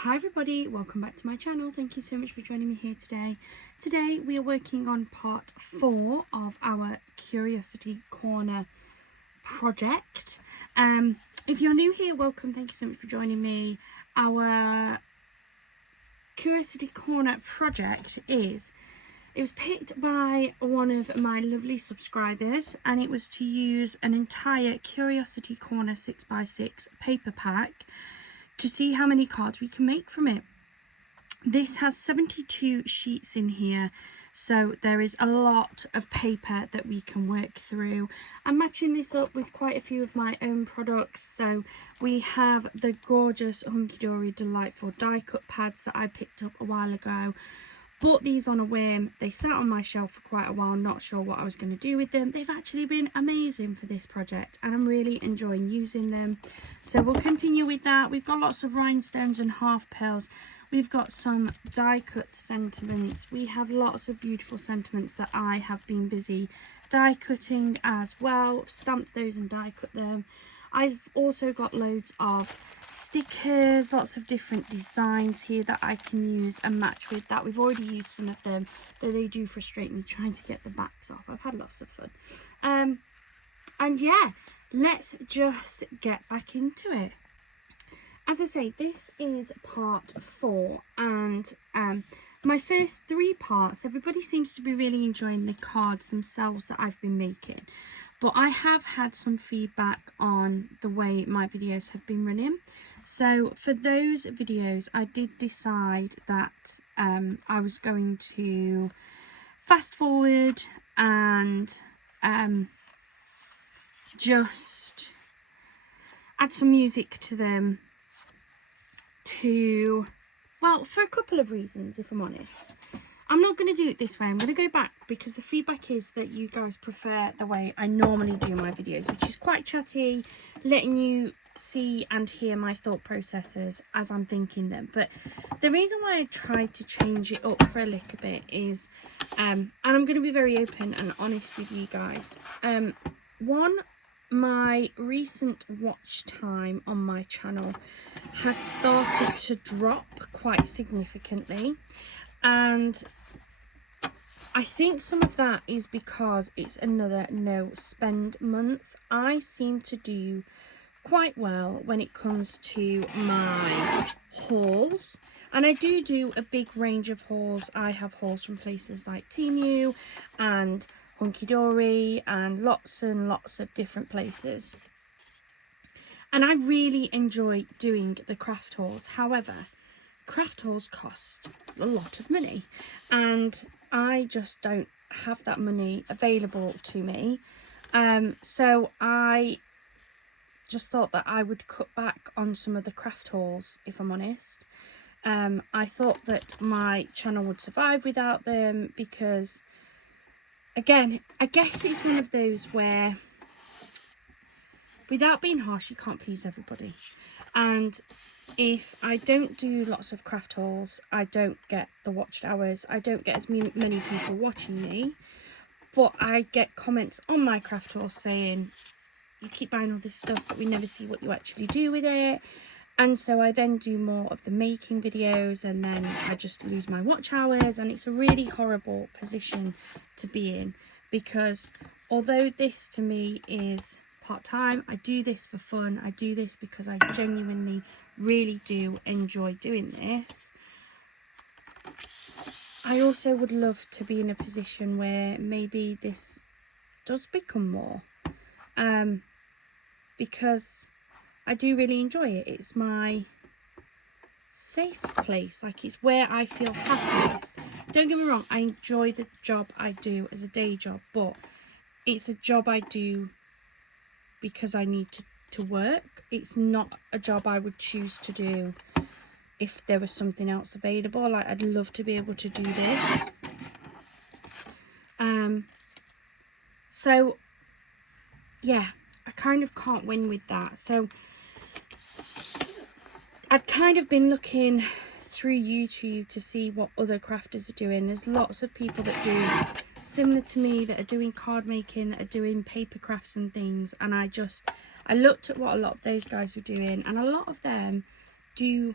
Hi everybody, welcome back to my channel. Thank you so much for joining me here today. Today we are working on part 4 of our Curiosity Corner project. If you're new here, welcome. Thank you so much for joining me. Our Curiosity Corner project it was picked by one of my lovely subscribers, and it was to use an entire Curiosity Corner 6x6 paper pack to see how many cards we can make from it. This has 72 sheets in here, so there is a lot of paper that we can work through. I'm matching this up with quite a few of my own products. So we have the gorgeous Hunky Dory Delightful die cut pads that I picked up a while ago. Bought these on a whim. They sat on my shelf for quite a while, not sure what I was going to do with them. They've actually been amazing for this project and I'm really enjoying using them. So we'll continue with that. We've got lots of rhinestones and half pearls. We've got some die cut sentiments. We have lots of beautiful sentiments that I have been busy die cutting as well. Stamped those and die cut them. I've also got loads of stickers, lots of different designs here that I can use and match with that. We've already used some of them, though they do frustrate me trying to get the backs off. I've had lots of fun. And yeah, let's just get back into it. As I say, this is part 4, and my first 3 parts, everybody seems to be really enjoying the cards themselves that I've been making. But I have had some feedback on the way my videos have been running. So for those videos, I did decide that I was going to fast forward and just add some music to them for a couple of reasons, if I'm honest. I'm not going to do it this way. I'm going to go back because the feedback is that you guys prefer the way I normally do my videos, which is quite chatty, letting you see and hear my thought processes as I'm thinking them. But the reason why I tried to change it up for a little bit is, and I'm going to be very open and honest with you guys. My recent watch time on my channel has started to drop quite significantly. And I think some of that is because it's another no spend month. I seem to do quite well when it comes to my hauls. And I do a big range of hauls. I have hauls from places like Temu and Hunky Dory and lots of different places. And I really enjoy doing the craft hauls. However, craft hauls cost a lot of money and I just don't have that money available to me. So I just thought that I would cut back on some of the craft hauls, if I'm honest. I thought that my channel would survive without them because, again, I guess it's one of those where, without being harsh, you can't please everybody. And if I don't do lots of craft hauls, I don't get the watched hours. I don't get as many people watching me. But I get comments on my craft hauls saying, you keep buying all this stuff, but we never see what you actually do with it. And so I then do more of the making videos, and then I just lose my watch hours. And it's a really horrible position to be in, because although this to me is part-time, I do this for fun. I do this because I genuinely really do enjoy doing this. I also would love to be in a position where maybe this does become more, because I do really enjoy it. It's my safe place, like it's where I feel happiest. Don't get me wrong, I enjoy the job I do as a day job, but it's a job I do because I need to work. It's not a job I would choose to do if there was something else available. Like, I'd love to be able to do this. So yeah, I kind of can't win with that. So I'd kind of been looking through YouTube to see what other crafters are doing. There's lots of people that do similar to me, that are doing card making, that are doing paper crafts and things, and I looked at what a lot of those guys were doing, and a lot of them do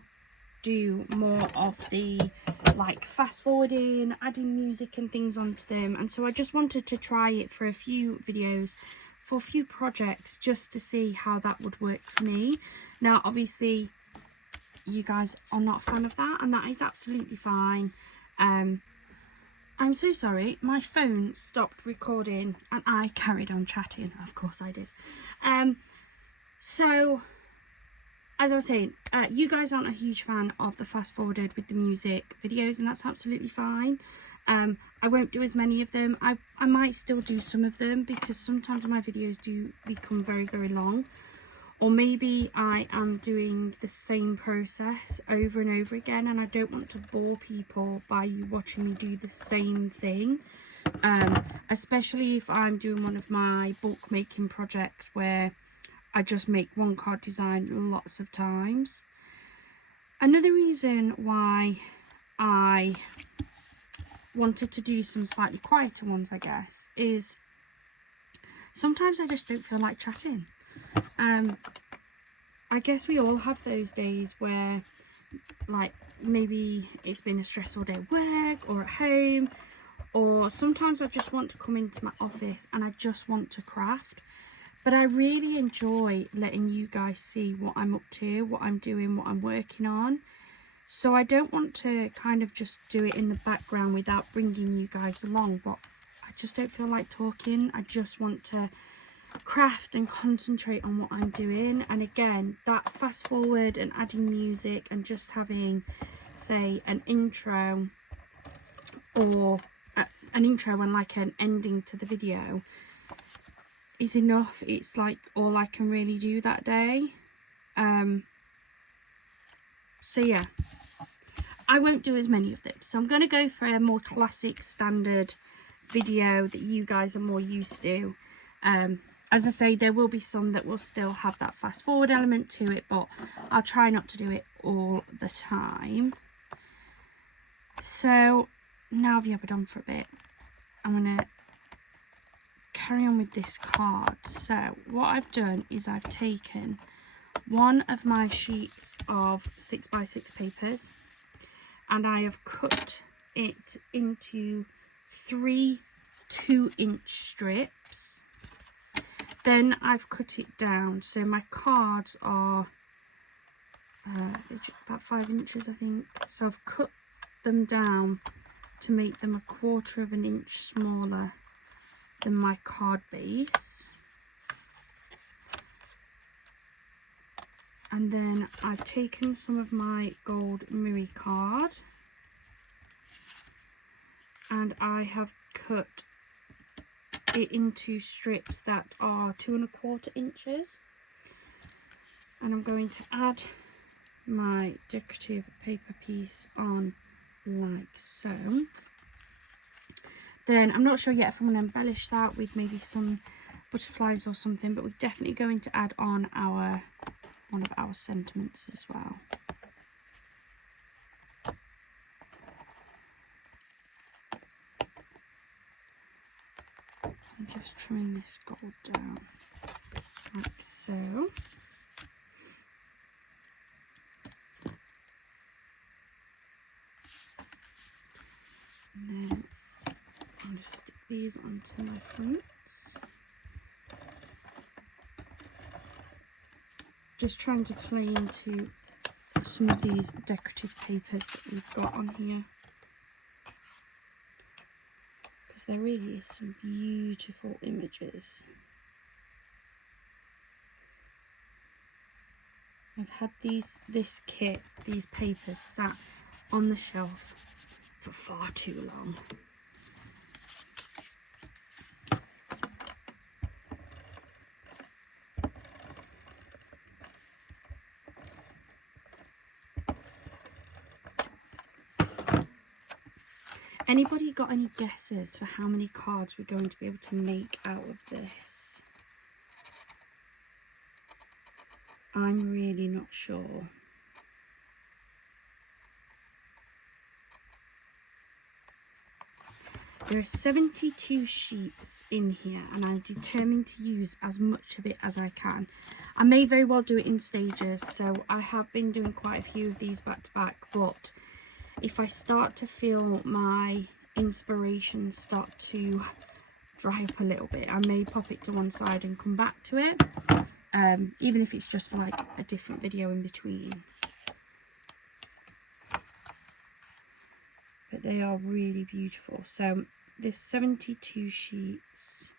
do more of the like fast forwarding, adding music and things onto them, and so I just wanted to try it for a few videos, for a few projects, just to see how that would work for me. Now obviously you guys are not a fan of that, and that is absolutely fine. I'm so sorry, my phone stopped recording and I carried on chatting. Of course I did. So as I was saying, you guys aren't a huge fan of the fast forwarded with the music videos, and that's absolutely fine. I won't do as many of them. I might still do some of them because sometimes my videos do become very, very long. Or maybe I am doing the same process over and over again, and I don't want to bore people by you watching me do the same thing. Especially if I'm doing one of my bulk making projects where I just make one card design lots of times. Another reason why I wanted to do some slightly quieter ones, I guess, is sometimes I just don't feel like chatting. I guess we all have those days where, like, maybe it's been a stressful day at work or at home, or sometimes I just want to come into my office and I just want to craft. But I really enjoy letting you guys see what I'm up to, what I'm doing, what I'm working on. So I don't want to kind of just do it in the background without bringing you guys along, but I just don't feel like talking. I just want to craft and concentrate on what I'm doing. And again, that fast forward and adding music and just having, say, an intro or an intro and like an ending to the video is enough. It's like all I can really do that day. So yeah, I won't do as many of them, so I'm going to go for a more classic standard video that you guys are more used to. As I say, there will be some that will still have that fast forward element to it, but I'll try not to do it all the time. So now I've yabbered on for a bit, I'm going to carry on with this card. So what I've done is I've taken one of my sheets of 6x6 papers and I have cut it into 3 2-inch strips. Then I've cut it down, so my cards are about 5 inches, I think. So I've cut them down to make them 1/4 of an inch smaller than my card base. And then I've taken some of my gold Miri card and I have cut it into strips that are 2 1/4 inches, and I'm going to add my decorative paper piece on like so. Then I'm not sure yet if I'm going to embellish that with maybe some butterflies or something, but we're definitely going to add on one of our sentiments as well. I'm just trimming this gold down like so. And then I'm going to stick these onto my fronts. Just trying to play into some of these decorative papers that we've got on here, because there really is some beautiful images. I've had these papers sat on the shelf for far too long. Anybody got any guesses for how many cards we're going to be able to make out of this? I'm really not sure. There are 72 sheets in here, and I'm determined to use as much of it as I can. I may very well do it in stages, so I have been doing quite a few of these back to back, but if I start to feel my inspiration start to dry up a little bit, I may pop it to one side and come back to it, even if it's just for like a different video in between. But they are really beautiful. So there's 72 sheets,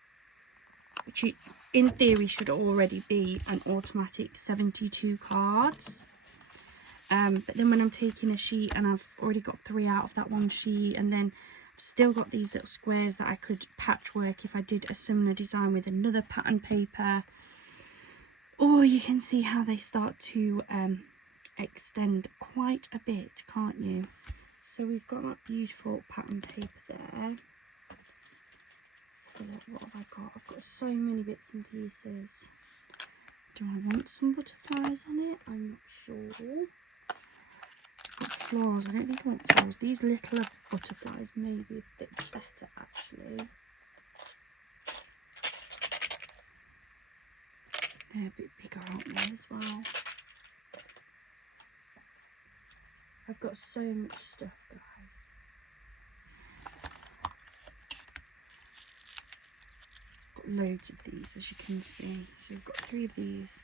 which in theory should already be an automatic 72 cards. But then when I'm taking a sheet and I've already got 3 out of that one sheet, and then I've still got these little squares that I could patchwork if I did a similar design with another pattern paper. Or you can see how they start to extend quite a bit, can't you? So we've got that beautiful pattern paper there. So what have I got? I've got so many bits and pieces. Do I want some butterflies on it? I'm not sure. Got florals. I don't think I want florals. These little butterflies may be a bit better actually. They're a bit bigger, aren't they, as well? I've got so much stuff, guys. Got loads of these, as you can see. So we've got 3 of these.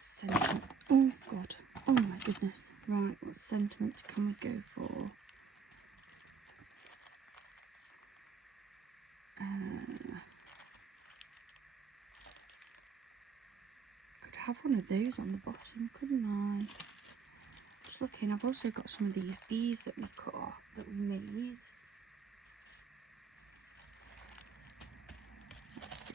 Sentiment. Oh God. Oh my goodness. Right, what sentiment can we go for? Have one of those on the bottom, couldn't I? Just looking, I've also got some of these bees that we cut off, that we made. Let's see.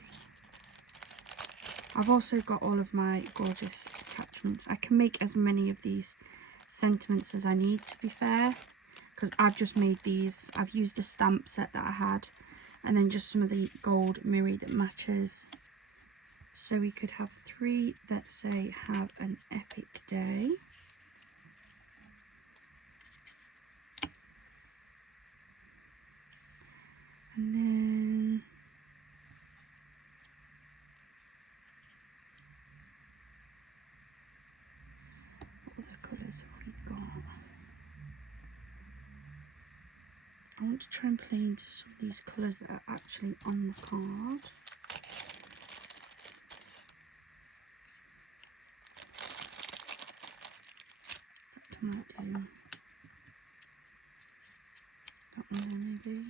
I've also got all of my gorgeous attachments. I can make as many of these sentiments as I need, to be fair, because I've just made these. I've used a stamp set that I had, and then just some of the gold mirror that matches. So we could have 3 that say have an epic day. And then what other colours have we got? I want to try and play into some of these colours that are actually on the card. I might do that one there maybe.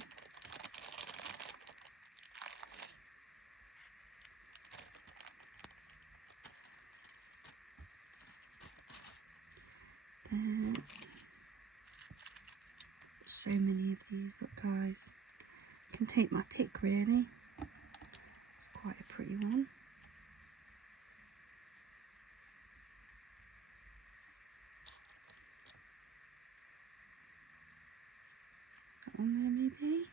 There. So many of these, look guys. I can take my pick really. It's quite a pretty one. On there maybe,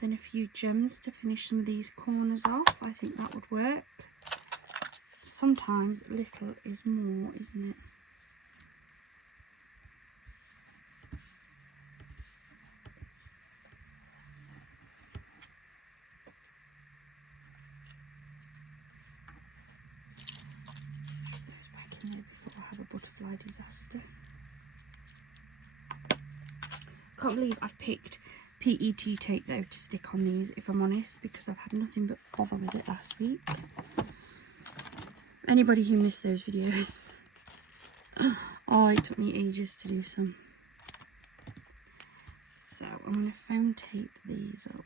then a few gems to finish some of these corners off. I think that would work. Sometimes little is more, isn't it? Back in there before I have a butterfly disaster. Can't believe I've picked PET tape though to stick on these, if I'm honest, because I've had nothing but bother with it last week. Anybody who missed those videos. Oh, it took me ages to do some. So I'm going to foam tape these up.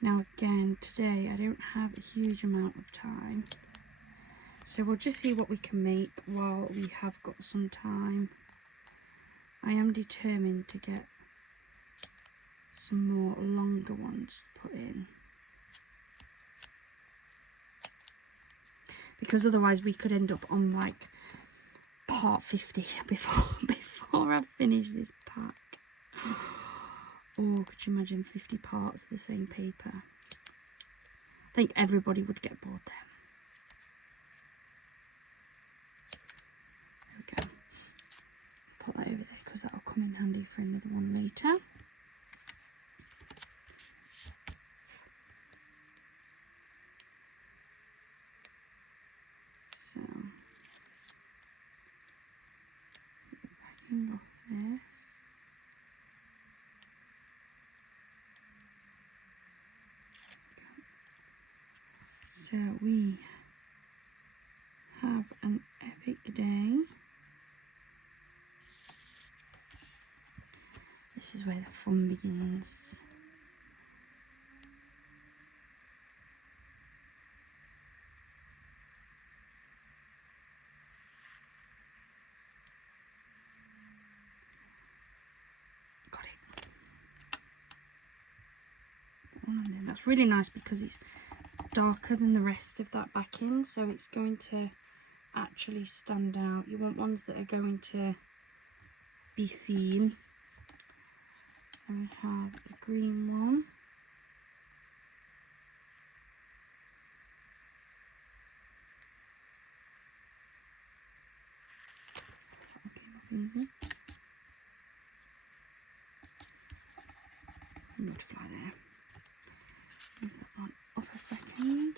Now again, today I don't have a huge amount of time. So we'll just see what we can make while we have got some time. I am determined to get some more longer ones put in, because otherwise we could end up on like part 50 before I finish this pack. Oh, could you imagine 50 parts of the same paper? I think everybody would get bored then. come in handy for another one later. So, get the backing off this. So we have an epic day. This is where the fun begins. Got it. That one on there. That's really nice because it's darker than the rest of that backing, so it's going to actually stand out. You want ones that are going to be seen. And we have the green one. Easy. Butterfly there. Move that one up a second.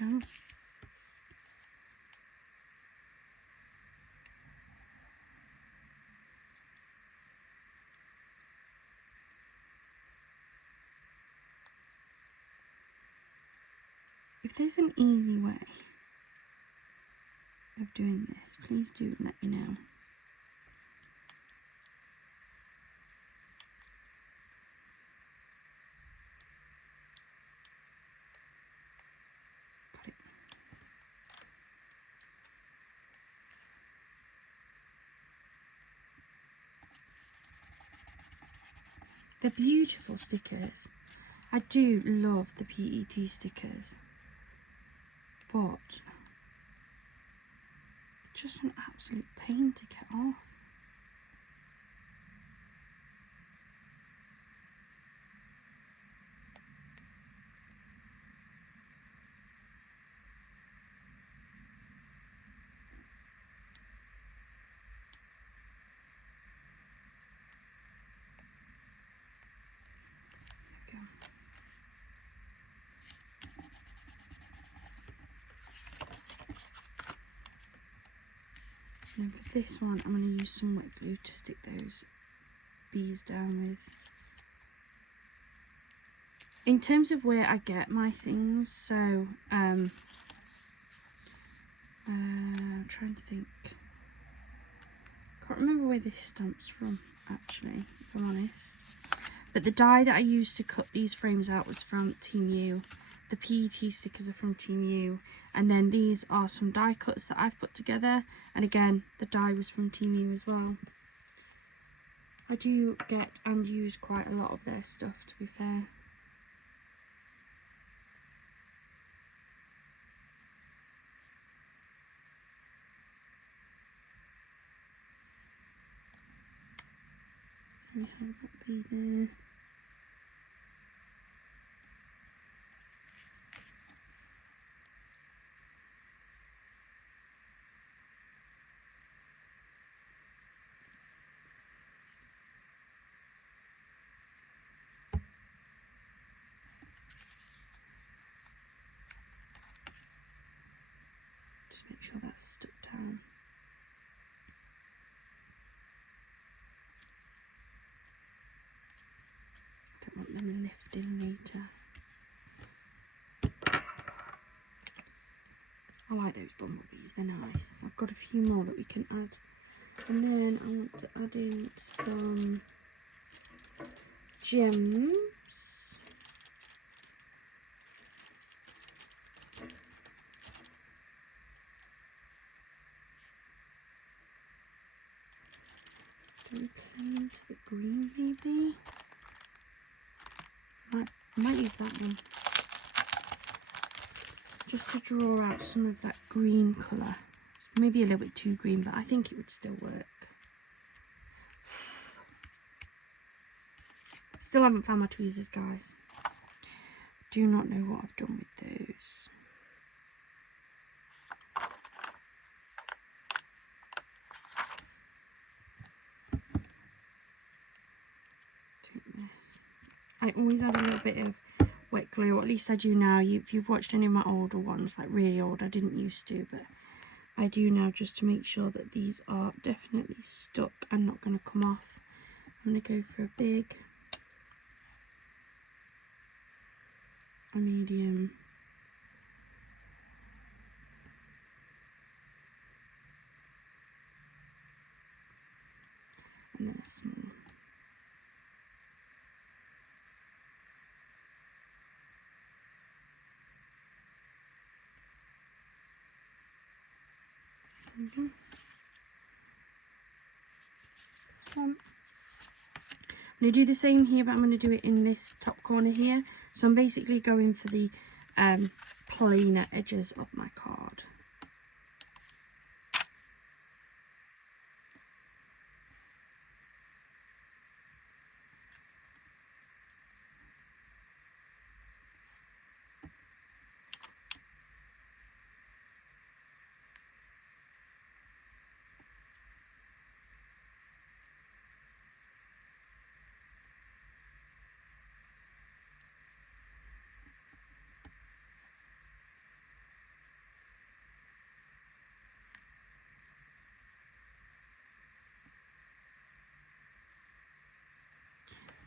There we go. If there's an easy way of doing this, please do let me know. Got it. They're beautiful stickers. I do love the PET stickers. But it's just an absolute pain to get off. There we go. And then for this one, I'm going to use some wet glue to stick those bees down with. In terms of where I get my things, so I'm trying to think. Can't remember where this stamp's from, actually, if I'm honest. But the die that I used to cut these frames out was from Team U. The PET stickers are from Team U, and then these are some die cuts that I've put together, and again the die was from Team U as well. I do get and use quite a lot of their stuff, to be fair. So we have that bee there. Just make sure that's stuck down. Don't want them lifting later. I like those bumblebees, they're nice. I've got a few more that we can add. And then I want to add in some gems. Don't play into the green maybe. I might use that one. Just to draw out some of that green colour. It's maybe a little bit too green, but I think it would still work. Still haven't found my tweezers, guys. Do not know what I've done with those. I always add a little bit of wet glue, or at least I do now. If you've watched any of my older ones, like really old, I didn't used to, but I do now, just to make sure that these are definitely stuck and not going to come off. I'm going to go for a big, a medium, and then a small. I'm going to do the same here, but I'm going to do it in this top corner here. So I'm basically going for the plainer edges of my card.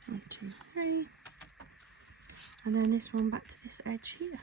One, two, three, and then this one back to this edge here.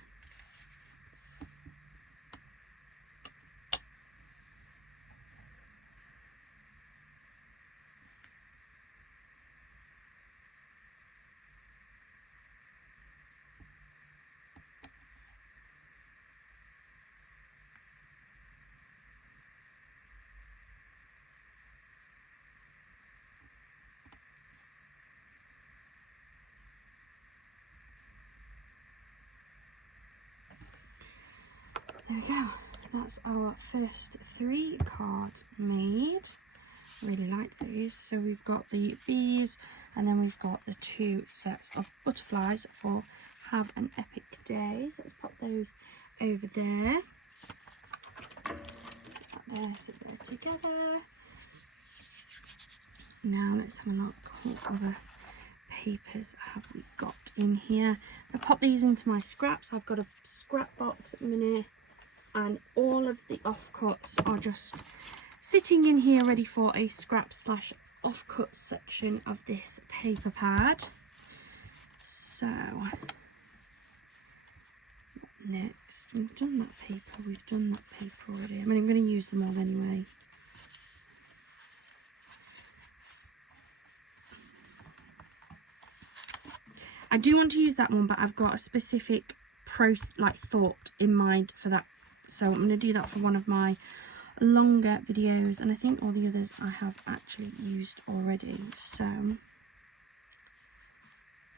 There we go. That's our first 3 cards made. Really like these. So we've got the bees, and then we've got the 2 sets of butterflies for Have an Epic Day. So let's pop those over there. Sit there together. Now let's have a look. What other papers have we got in here? I pop these into my scraps. I've got a scrap box at the minute, and all of the offcuts are just sitting in here ready for a scrap / offcut section of this paper pad. So next, we've done that paper already. I mean, I'm going to use them all anyway. I do want to use that one, but I've got a specific thought in mind for that. So I'm going to do that for one of my longer videos, and I think all the others I have actually used already. So I'm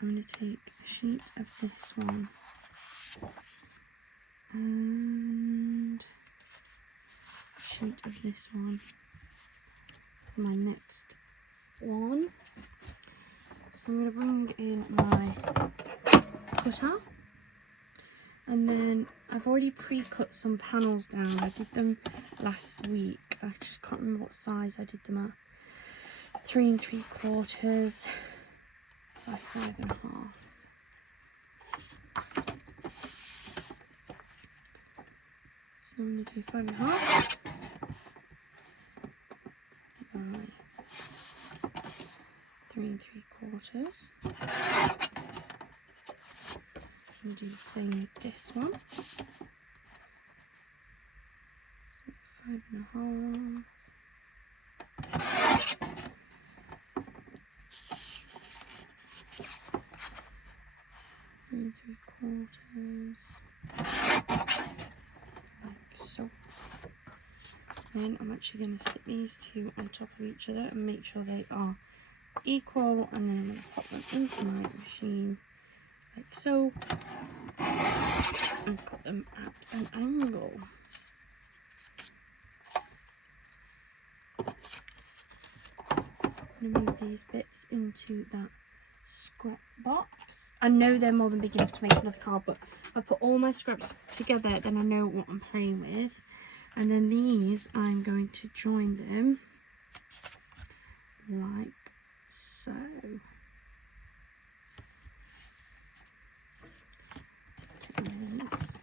going to take a sheet of this one and a sheet of this one for my next one. So I'm going to bring in my cutter, and then I've already pre-cut some panels down. I did them last week. I just can't remember what size I did them at. 3 3/4 by 5.5. So I'm going to do 5.5 by 3 3/4. I'm going to do the same with this one. So 5.5. 3 3/4. Like so. Then I'm actually going to sit these 2 on top of each other and make sure they are equal, and then I'm going to pop them into my machine like so and cut them at an angle. I'm going to move these bits into that scrap box. I know they're more than big enough to make another card, but if I put all my scraps together, then I know what I'm playing with. And then these, I'm going to join them like so. These.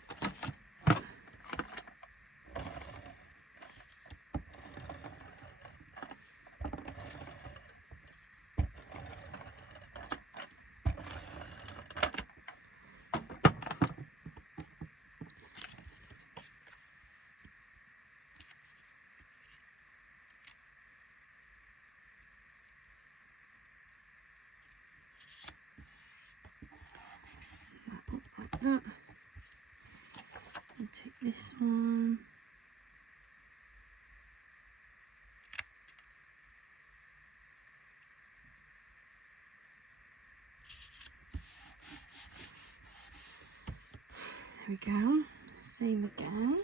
Like that. I'll take this one. There we go. Same again.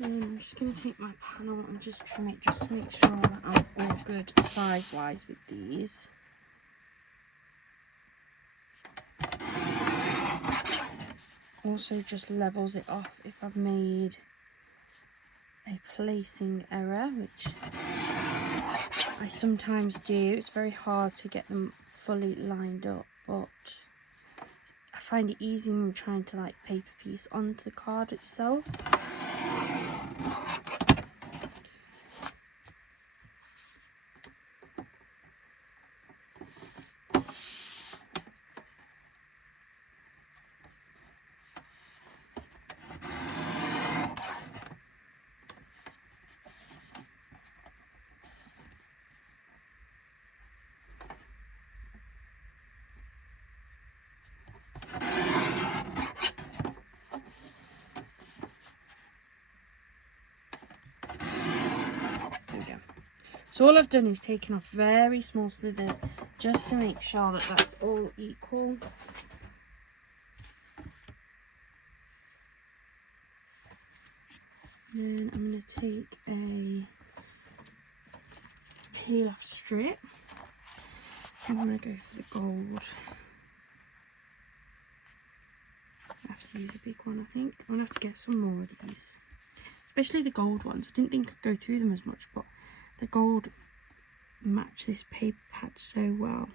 Then I'm just going to take my panel and just trim it just to make sure that I'm all good size-wise with these. Also just levels it off if I've made a placing error, which I sometimes do. It's very hard to get them fully lined up, but I find it easier than trying to like paper piece onto the card itself. So all I've done is taken off very small slithers just to make sure that that's all equal. Then I'm going to take a peel off strip. I'm going to go for the gold. I have to use a big one, I think. I'm going to have to get some more of these. Especially the gold ones. I didn't think I'd go through them as much, but the gold match this paper pad so well.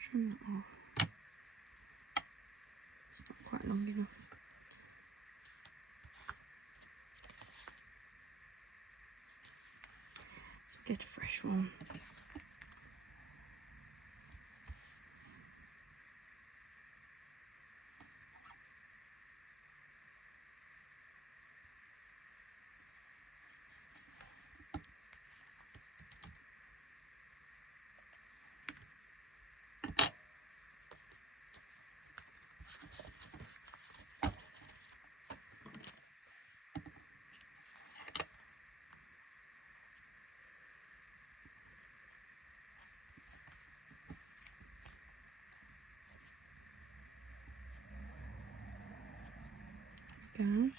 Trim that off. It's not quite long enough. So get a fresh one. Go. And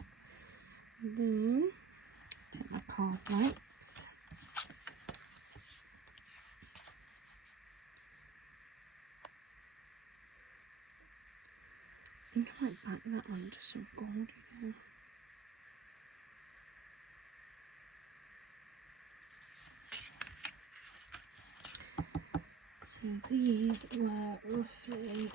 then take my card lights. I think I might back that one to some gold, you know. So these were roughly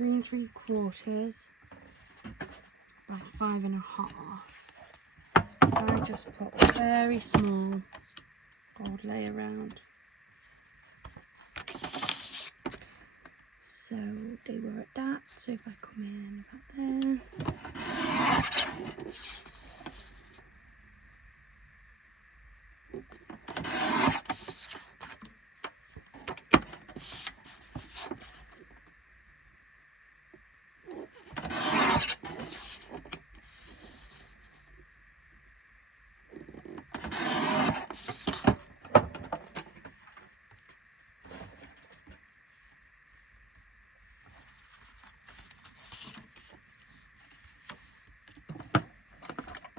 3 3/4 by 5.5. I just put a very small gold layer around. So they were at that. So if I come in about there.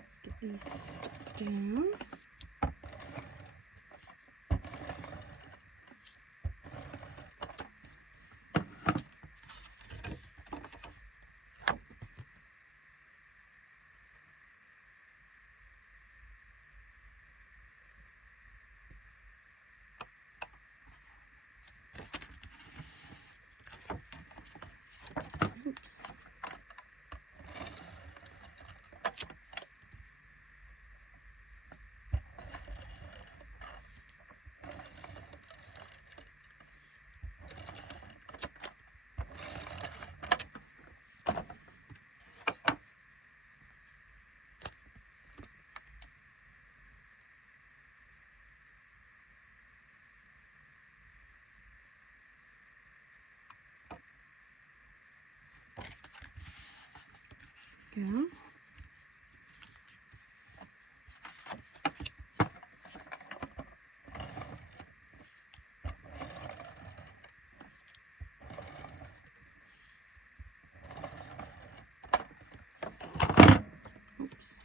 Let's get these stuck down. Oops. Go. Oops.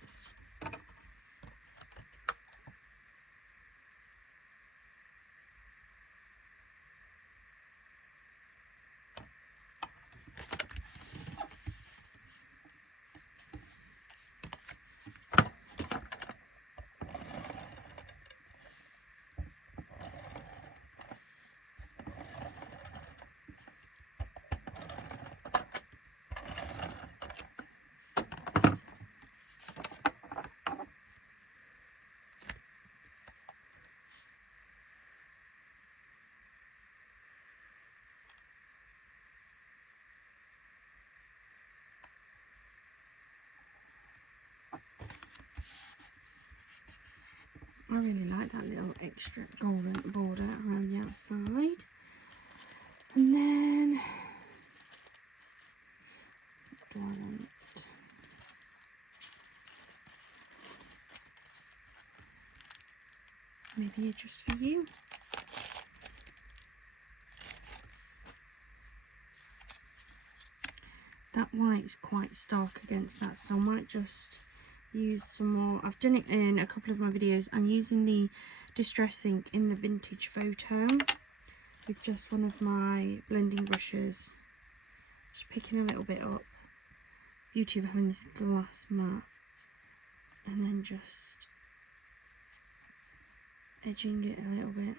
I really like that little extra golden border around the outside. And then, what do I want? Maybe just for you. That white's quite stark against that, so I might just use some more. I've done it in a couple of my videos. I'm using the Distress ink in the Vintage Photo with just one of my blending brushes, just picking a little bit up. Beauty of having this glass mat, and then just edging it a little bit.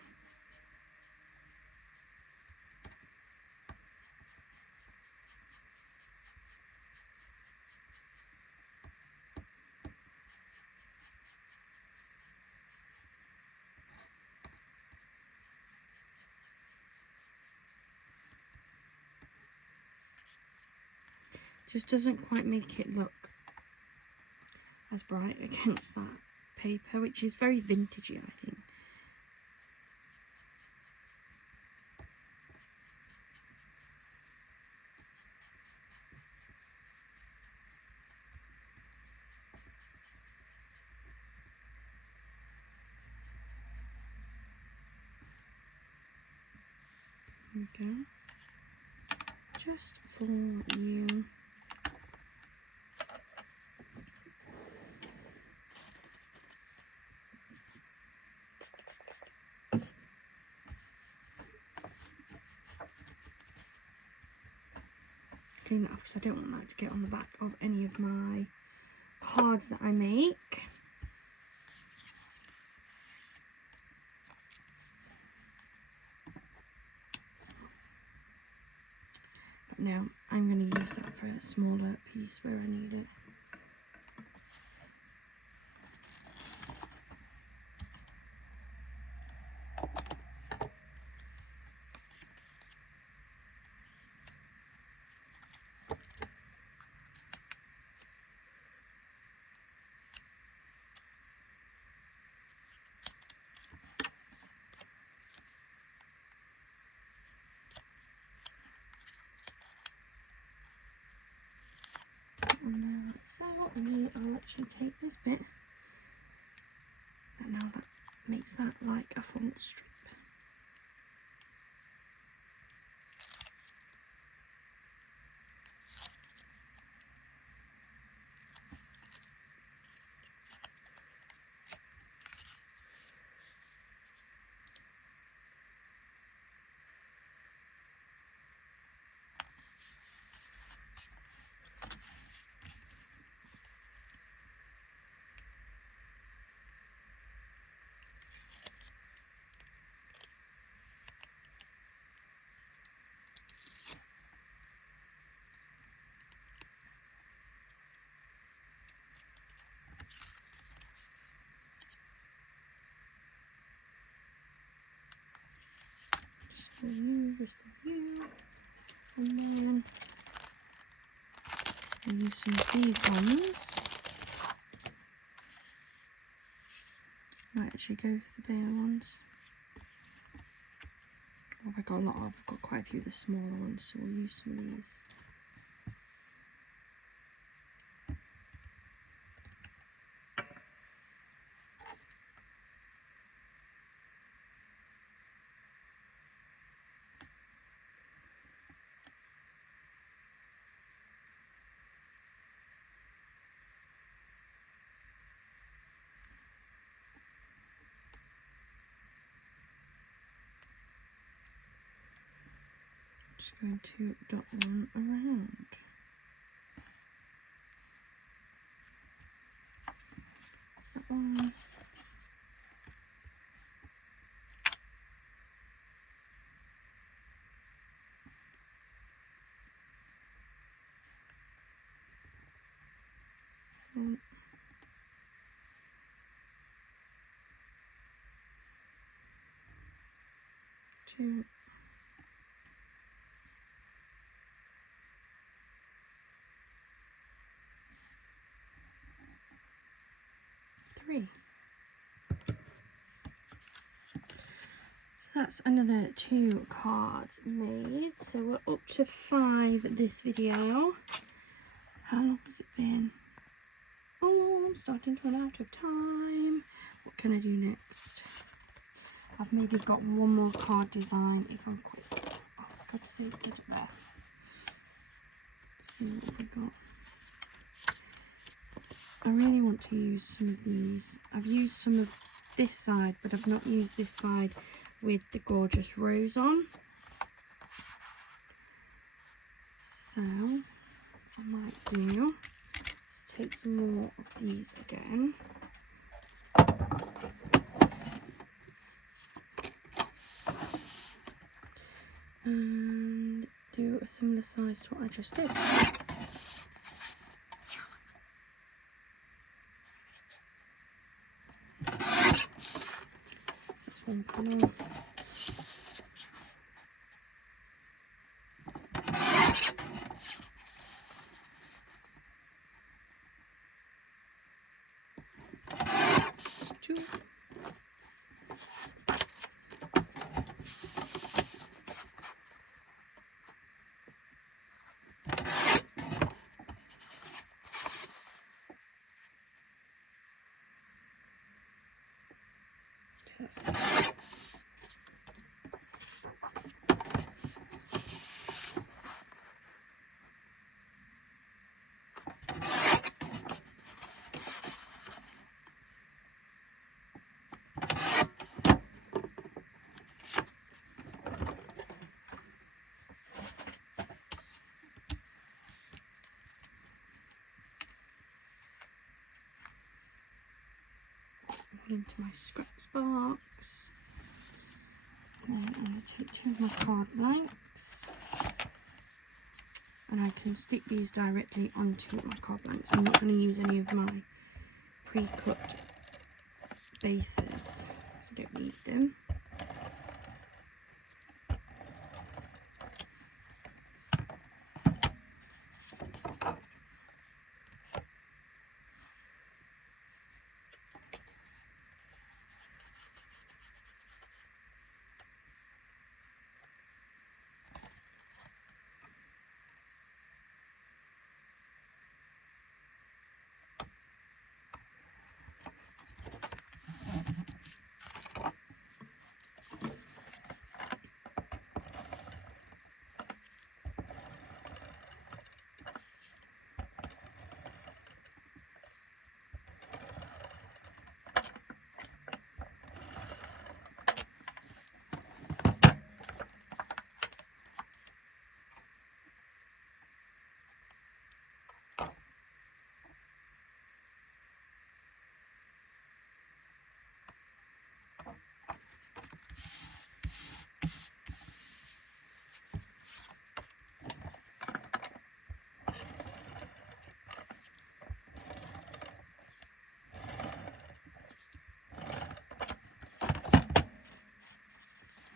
Just doesn't quite make it look as bright against that paper, which is very vintagey, I think. There we go. Just for you. Clean that off because I don't want that to get on the back of any of my cards that I make. But now I'm going for a smaller piece where I need it. And like so, and then I'll actually take this bit, and now that makes that like a full strip. Just for you, just for you. And then I'll use some of these ones. Might actually go for the bigger ones. Oh, I've got a lot of, I've got quite a few of the smaller ones, so we'll use some of these. Just going to dot them around. That's that one. One. Two. Three. So that's another 2 cards made. So we're up to 5 this video. How long has it been? Oh, I'm starting to run out of time. What can I do next? I've maybe got one more card design if I'm quick. Oh, for God's sake, get it there. Let's see what we got. I really want to use some of these. I've used some of this side, but I've not used this side with the gorgeous rose on. So, what I might do is take some more of these again. And do a similar size to what I just did. So it's one panel. Two. That's it. Into my scraps box. Then I'm going to take 2 of my card blanks. and I can stick these directly onto my card blanks. I'm not going to use any of my pre-cut bases, so I don't need them.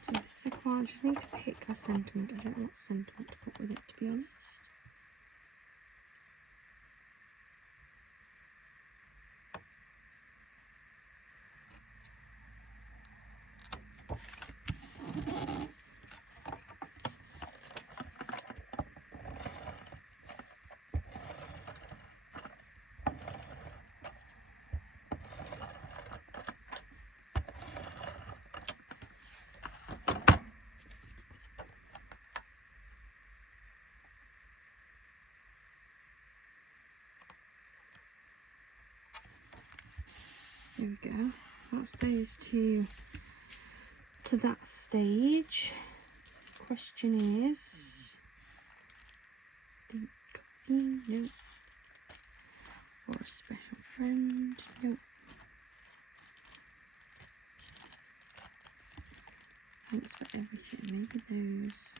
So the second one, I just need to pick a sentiment. I don't know what sentiment to put with it, to be honest. There we go. That's those two to that stage. Question is, think of me, nope. Or a special friend, nope. Thanks for everything, maybe those.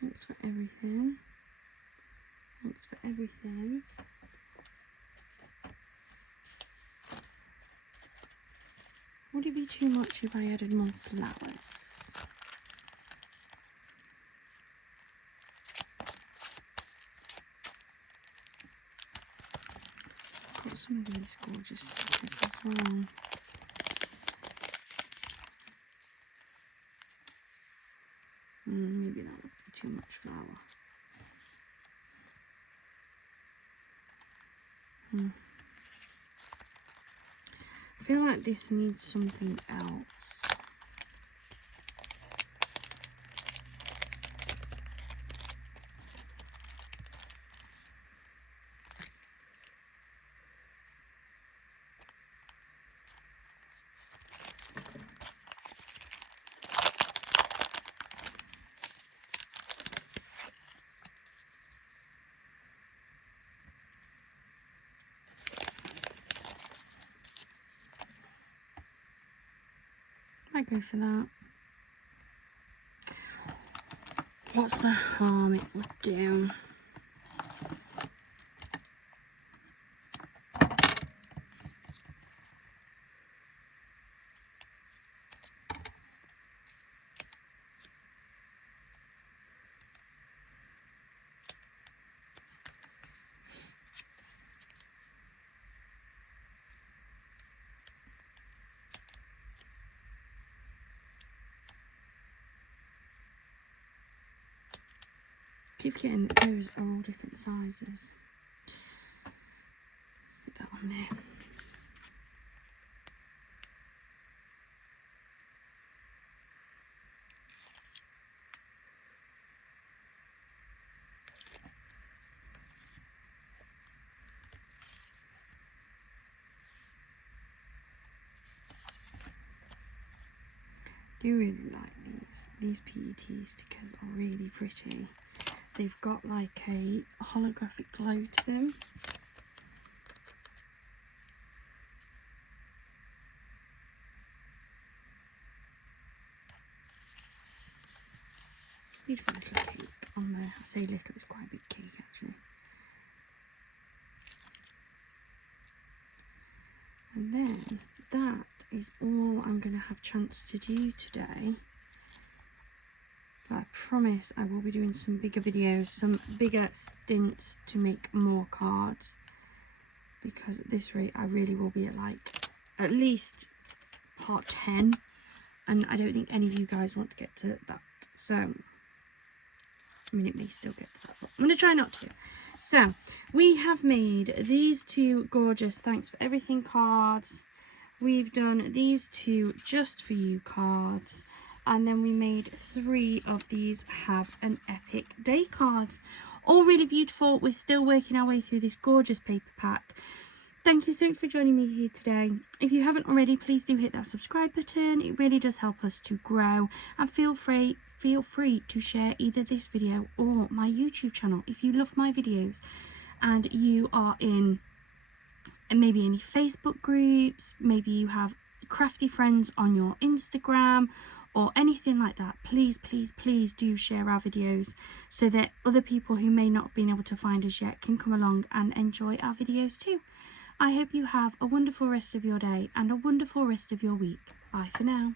Thanks for everything. Thanks for everything. Would it be too much if I added more flowers? I've got some of these gorgeous stickers as well. Maybe that would be too much flower. I feel like this needs something else. I go for that. What's the harm it would do? Keep getting that those are all different sizes. Put that on there. I do really like these. These PET stickers are really pretty. They've got like a holographic glow to them. Beautiful little cake on there. I say little, it's quite a big cake actually. And then that is all I'm going to have chance to do today. But I promise I will be doing some bigger videos, some bigger stints to make more cards. Because at this rate I really will be at like at least part 10. And I don't think any of you guys want to get to that. So, I mean, it may still get to that, but I'm going to try not to. So, we have made these two gorgeous Thanks for Everything cards. We've done these two Just For You cards. And then we made 3 of these Have an Epic Day cards. All really beautiful. We're still working our way through this gorgeous paper pack. Thank you so much for joining me here today. If you haven't already, please do hit that subscribe button. It really does help us to grow. And feel free to share either this video or my YouTube channel. If you love my videos and you are in maybe any Facebook groups, maybe you have crafty friends on your Instagram or anything like that, please do share our videos so that other people who may not have been able to find us yet can come along and enjoy our videos too. I hope you have a wonderful rest of your day and a wonderful rest of your week. Bye for now.